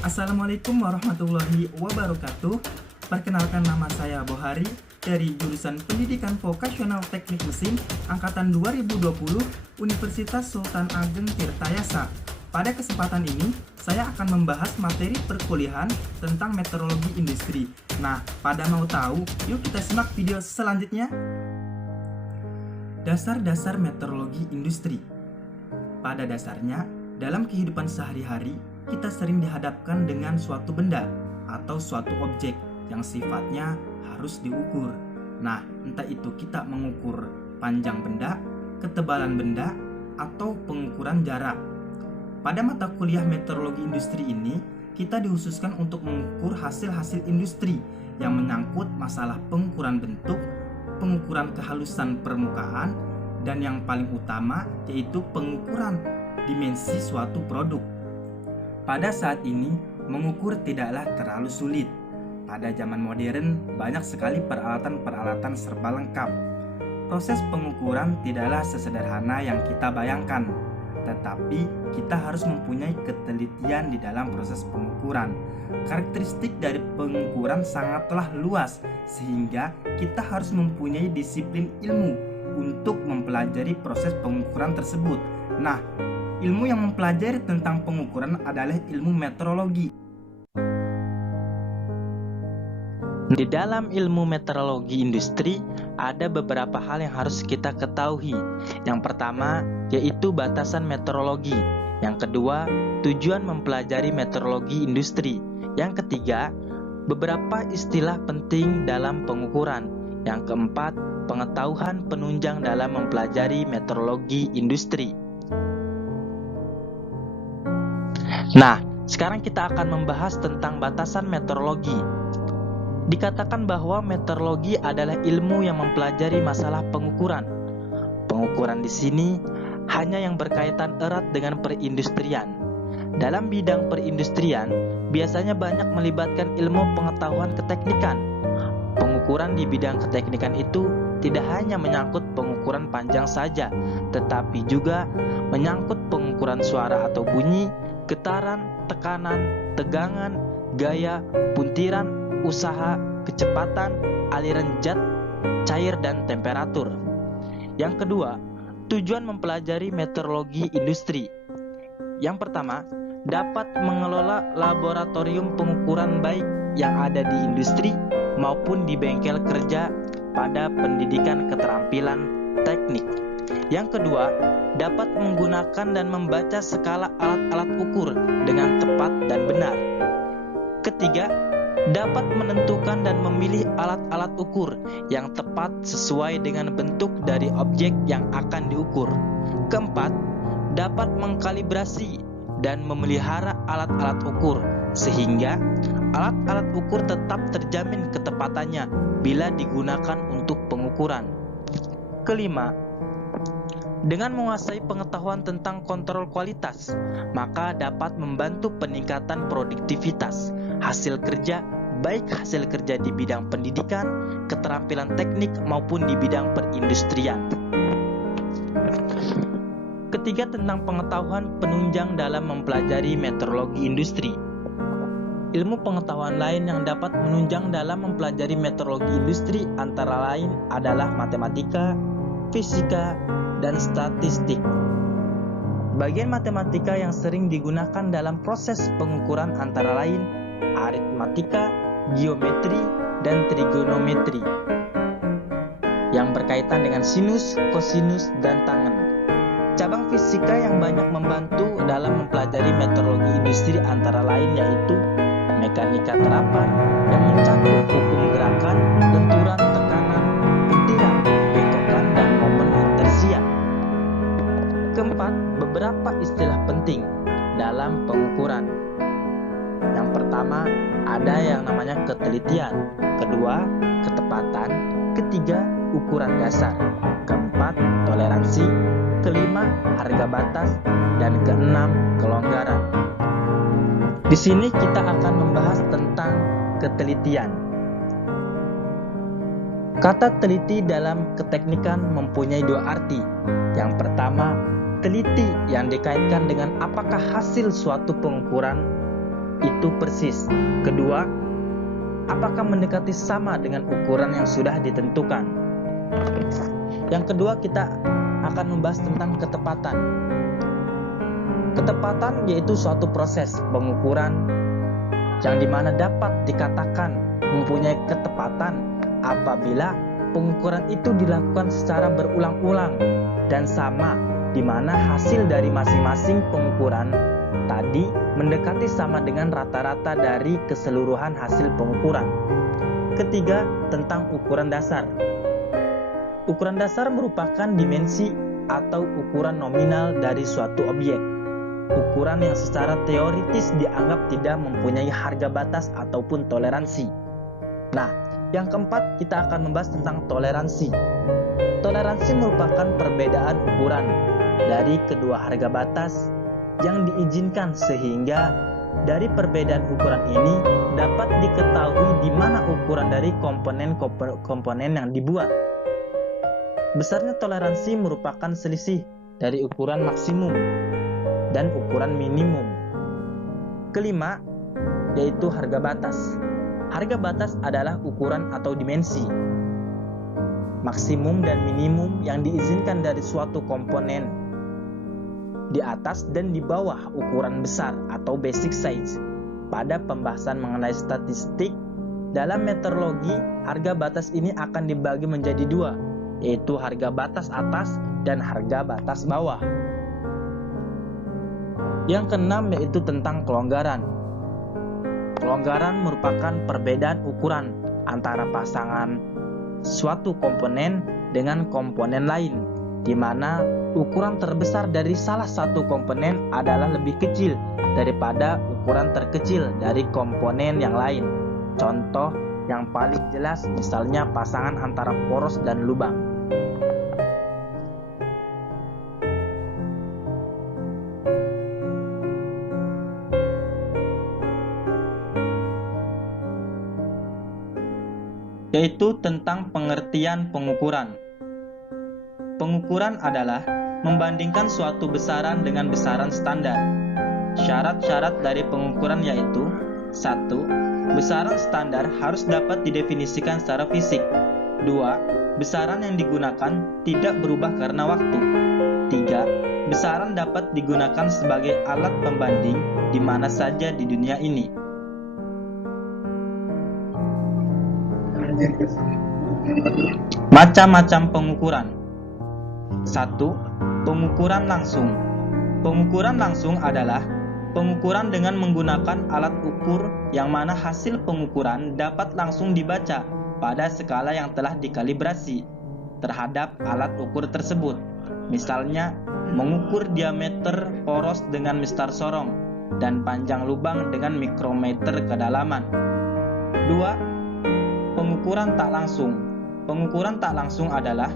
Assalamualaikum warahmatullahi wabarakatuh. Perkenalkan, nama saya Bohari dari jurusan Pendidikan Vokasional Teknik Mesin angkatan 2020 Universitas Sultan Ageng Tirtayasa. Pada kesempatan ini, saya akan membahas materi perkuliahan tentang meteorologi industri. Nah, pada mau tahu? Yuk kita simak video selanjutnya. Dasar-dasar meteorologi industri. Pada dasarnya, dalam kehidupan sehari-hari, kita sering dihadapkan dengan suatu benda atau suatu objek yang sifatnya harus diukur. Nah, entah itu kita mengukur panjang benda, ketebalan benda, atau pengukuran jarak. Pada mata kuliah meteorologi industri ini, kita dikhususkan untuk mengukur hasil-hasil industri yang menyangkut masalah pengukuran bentuk, pengukuran kehalusan permukaan, dan yang paling utama yaitu pengukuran dimensi suatu produk. Pada saat ini, mengukur tidaklah terlalu sulit. Pada zaman modern, banyak sekali peralatan-peralatan serba lengkap. Proses pengukuran tidaklah sesederhana yang kita bayangkan, tetapi kita harus mempunyai ketelitian di dalam proses pengukuran. Karakteristik dari pengukuran sangatlah luas, sehingga kita harus mempunyai disiplin ilmu untuk mempelajari proses pengukuran tersebut. Nah, ilmu yang mempelajari tentang pengukuran adalah ilmu meteorologi. Di dalam ilmu meteorologi industri, ada beberapa hal yang harus kita ketahui. Yang pertama, yaitu batasan meteorologi. Yang kedua, tujuan mempelajari meteorologi industri. Yang ketiga, beberapa istilah penting dalam pengukuran. Yang keempat, pengetahuan penunjang dalam mempelajari meteorologi industri. Nah, sekarang kita akan membahas tentang batasan meteorologi. Dikatakan bahwa meteorologi adalah ilmu yang mempelajari masalah pengukuran. Pengukuran di sini hanya yang berkaitan erat dengan perindustrian. Dalam bidang perindustrian, biasanya banyak melibatkan ilmu pengetahuan keteknikan. Pengukuran di bidang keteknikan itu tidak hanya menyangkut pengukuran panjang saja, tetapi juga menyangkut pengukuran suara atau bunyi, getaran, tekanan, tegangan, gaya, puntiran, usaha, kecepatan, aliran zat, cair, dan temperatur. Yang kedua, tujuan mempelajari meteorologi industri. Yang pertama, dapat mengelola laboratorium pengukuran baik yang ada di industri maupun di bengkel kerja pada pendidikan keterampilan teknik. Yang kedua, dapat menggunakan dan membaca skala alat-alat ukur dengan tepat dan benar. Ketiga, dapat menentukan dan memilih alat-alat ukur yang tepat sesuai dengan bentuk dari objek yang akan diukur. Keempat, dapat mengkalibrasi dan memelihara alat-alat ukur sehingga alat-alat ukur tetap terjamin ketepatannya bila digunakan untuk pengukuran. Kelima, dengan menguasai pengetahuan tentang kontrol kualitas, maka dapat membantu peningkatan produktivitas hasil kerja, baik hasil kerja di bidang pendidikan, keterampilan teknik maupun di bidang perindustrian. Ketiga, tentang pengetahuan penunjang dalam mempelajari meteorologi industri. Ilmu pengetahuan lain yang dapat menunjang dalam mempelajari meteorologi industri antara lain adalah matematika, fisika, dan statistik. Bagian matematika yang sering digunakan dalam proses pengukuran antara lain aritmatika, geometri, dan trigonometri yang berkaitan dengan sinus, kosinus, dan tangen. Cabang fisika yang banyak membantu dalam mempelajari meteorologi industri antara lain yaitu mekanika terapan yang mencakup hukum gerakan, lenturan, tekanan, butiran, bentokan, dan momen inersia. Keempat, beberapa istilah penting dalam pengukuran. Yang pertama, ada yang namanya ketelitian. Kedua, ketepatan. Ketiga, ukuran dasar. Keempat, toleransi. Kelima, harga batas. Dan keenam, kelonggaran. Di sini kita akan membahas tentang ketelitian. Kata teliti dalam keteknikan mempunyai dua arti. Yang pertama, teliti yang dikaitkan dengan apakah hasil suatu pengukuran itu persis? Kedua, apakah mendekati sama dengan ukuran yang sudah ditentukan? Yang kedua, kita akan membahas tentang ketepatan. Ketepatan yaitu suatu proses pengukuran yang dimana dapat dikatakan mempunyai ketepatan apabila pengukuran itu dilakukan secara berulang-ulang dan sama, di mana hasil dari masing-masing pengukuran tadi mendekati sama dengan rata-rata dari keseluruhan hasil pengukuran. Ketiga, tentang ukuran dasar. Ukuran dasar merupakan dimensi atau ukuran nominal dari suatu objek. Ukuran yang secara teoritis dianggap tidak mempunyai harga batas ataupun toleransi. Nah, yang keempat kita akan membahas tentang toleransi. Toleransi merupakan perbedaan ukuran dari kedua harga batas yang diizinkan, sehingga dari perbedaan ukuran ini dapat diketahui di mana ukuran dari komponen yang dibuat. Besarnya toleransi merupakan selisih dari ukuran maksimum dan ukuran minimum. Kelima, yaitu harga batas. Harga batas adalah ukuran atau dimensi maksimum dan minimum yang diizinkan dari suatu komponen di atas dan di bawah ukuran besar atau basic size. Pada pembahasan mengenai statistik, dalam meteorologi, harga batas ini akan dibagi menjadi dua, yaitu harga batas atas dan harga batas bawah. Yang keenam yaitu tentang kelonggaran. Kelonggaran merupakan perbedaan ukuran antara pasangan suatu komponen dengan komponen lain, di mana ukuran terbesar dari salah satu komponen adalah lebih kecil daripada ukuran terkecil dari komponen yang lain. Contoh yang paling jelas misalnya pasangan antara poros dan lubang. Yaitu tentang pengertian pengukuran. Pengukuran adalah membandingkan suatu besaran dengan besaran standar. Syarat-syarat dari pengukuran yaitu: 1. Besaran standar harus dapat didefinisikan secara fisik. 2. Besaran yang digunakan tidak berubah karena waktu. 3. Besaran dapat digunakan sebagai alat pembanding di mana saja di dunia ini. Macam-macam pengukuran. 1. Pengukuran langsung. Pengukuran langsung adalah pengukuran dengan menggunakan alat ukur yang mana hasil pengukuran dapat langsung dibaca pada skala yang telah dikalibrasi terhadap alat ukur tersebut. Misalnya, mengukur diameter poros dengan mistar sorong dan panjang lubang dengan mikrometer kedalaman. 2. Pengukuran tak langsung. Pengukuran tak langsung adalah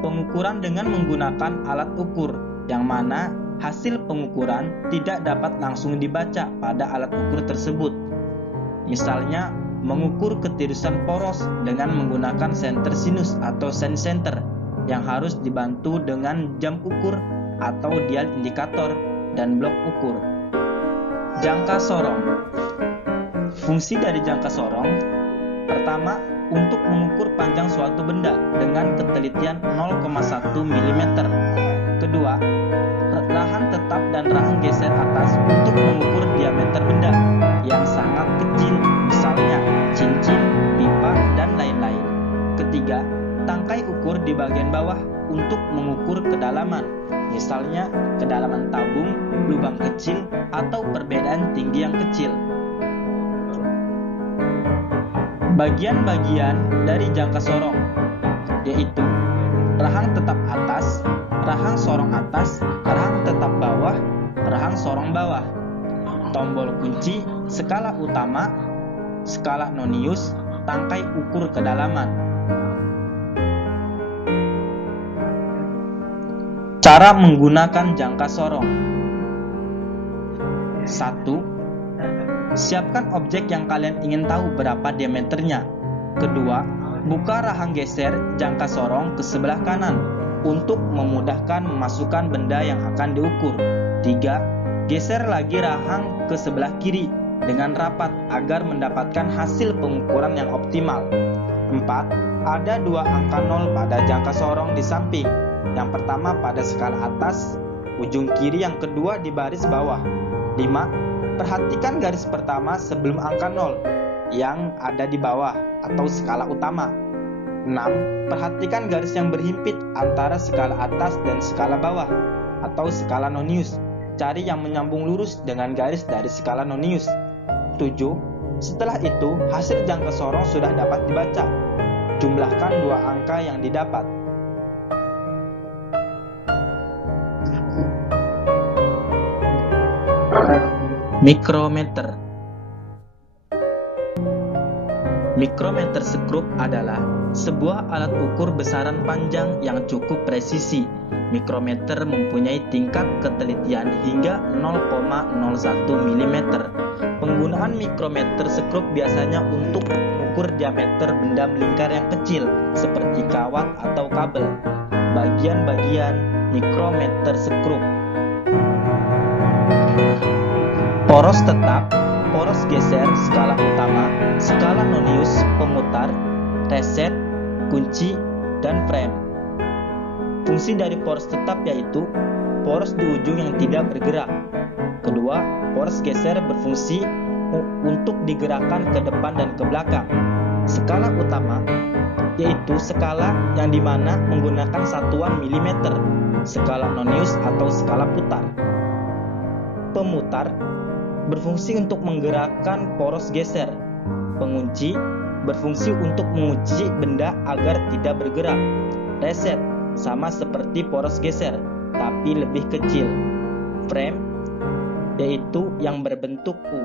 pengukuran dengan menggunakan alat ukur yang mana hasil pengukuran tidak dapat langsung dibaca pada alat ukur tersebut. Misalnya, mengukur ketirusan poros dengan menggunakan senter sinus atau sense center yang harus dibantu dengan jam ukur atau dial indikator dan blok ukur. Jangka sorong. Fungsi dari jangka sorong: pertama, untuk mengukur panjang suatu benda dengan ketelitian 0,1 mm. Kedua, rahan tetap dan rahan geser atas untuk mengukur diameter benda yang sangat kecil, misalnya cincin, pipa, dan lain-lain. Ketiga, tangkai ukur di bagian bawah untuk mengukur kedalaman, misalnya kedalaman tabung, lubang kecil, atau perbedaan tinggi yang kecil. Bagian-bagian dari jangka sorong, yaitu rahang tetap atas, rahang sorong atas, rahang tetap bawah, rahang sorong bawah. Tombol kunci, skala utama, skala nonius, tangkai ukur kedalaman. Cara menggunakan jangka sorong. 1. Siapkan objek yang kalian ingin tahu berapa diameternya. Kedua, buka rahang geser jangka sorong ke sebelah kanan untuk memudahkan memasukkan benda yang akan diukur. 3. Geser lagi rahang ke sebelah kiri dengan rapat agar mendapatkan hasil pengukuran yang optimal. 4. Ada dua angka 0 pada jangka sorong di samping. Yang pertama pada skala atas, ujung kiri, yang kedua di baris bawah. 5. Perhatikan garis pertama sebelum angka 0 yang ada di bawah atau skala utama. 6. Perhatikan garis yang berhimpit antara skala atas dan skala bawah atau skala nonius. Cari yang menyambung lurus dengan garis dari skala nonius. 7. Setelah itu, hasil jangka sorong sudah dapat dibaca. Jumlahkan dua angka yang didapat. Mikrometer. Mikrometer sekrup adalah sebuah alat ukur besaran panjang yang cukup presisi. Mikrometer mempunyai tingkat ketelitian hingga 0,01 mm. Penggunaan mikrometer sekrup biasanya untuk mengukur diameter benda melingkar yang kecil seperti kawat atau kabel. Bagian-bagian mikrometer sekrup: poros tetap, poros geser, skala utama, skala nonius, pemutar, reset, kunci, dan frame. Fungsi dari poros tetap yaitu poros di ujung yang tidak bergerak. Kedua, poros geser berfungsi untuk digerakkan ke depan dan ke belakang. Skala utama yaitu skala yang dimana menggunakan satuan milimeter, skala nonius atau skala putar. Pemutar berfungsi untuk menggerakkan poros geser. Pengunci berfungsi untuk mengunci benda agar tidak bergerak. Reset sama seperti poros geser, tapi lebih kecil. Frame yaitu yang berbentuk U.